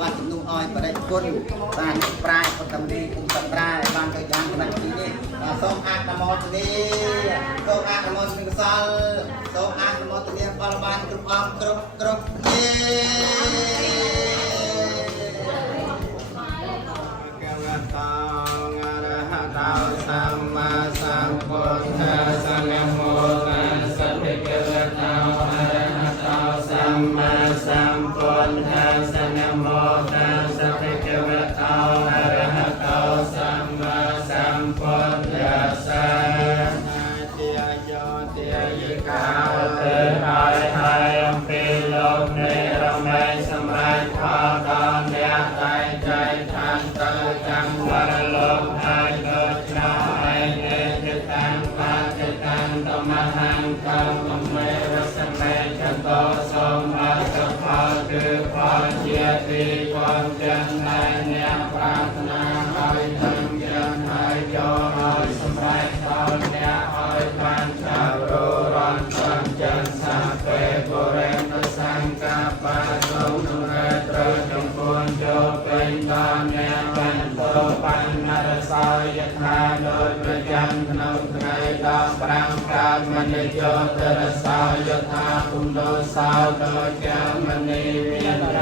banជំនុំអោយបដិគុណបានប្រាជ្ញពុទ្ធមនីគុំសត្រាបានទៅយ៉ាងគណៈទីនេះសូមអនុមោទនាសូមអនុមោទនាកុសលសូមអនុមោទនាផលបានគ្រប់អង្គគ្រប់គ្នាសម្មាសម្ពុទ្ធសនមោតាសព្ភិកវតោអរហតោសម្មាសម្ពុទ្ធសនមោតាសព្ភិកវតោអរហតោសម្មាសម្ពុទ្ធសាទាយោទាយិកាទេហើយអំពីលោកនៃរមែងសម្រាប់ផលដល់អ្នកតែใจខាងទៅចាំវរលោកហើយដូចហើយទេតាំងបាទេតាំងតមហាំកម្មមេរសមេចតោសូមអរផលគឺផលជាទីបំពេញនៃអ្នកប្រាថ្នាឲ្យถึงយ៉ាងហើយយកឲ្យសម្រេចដល់អ្នកឲ្យបានចាប់ររន់សំចិនសាពេបុរេនសង្កាបាសូមរែត្រូវចំពោះចូលពេញដល់អ្នកបានទៅបណ្ណរសោយថាដោយប្រចាំក្នុងថ្ងៃដល់5កាលមនិយោទរសោយថាគុំដោសោដោយចាំមនីមានរ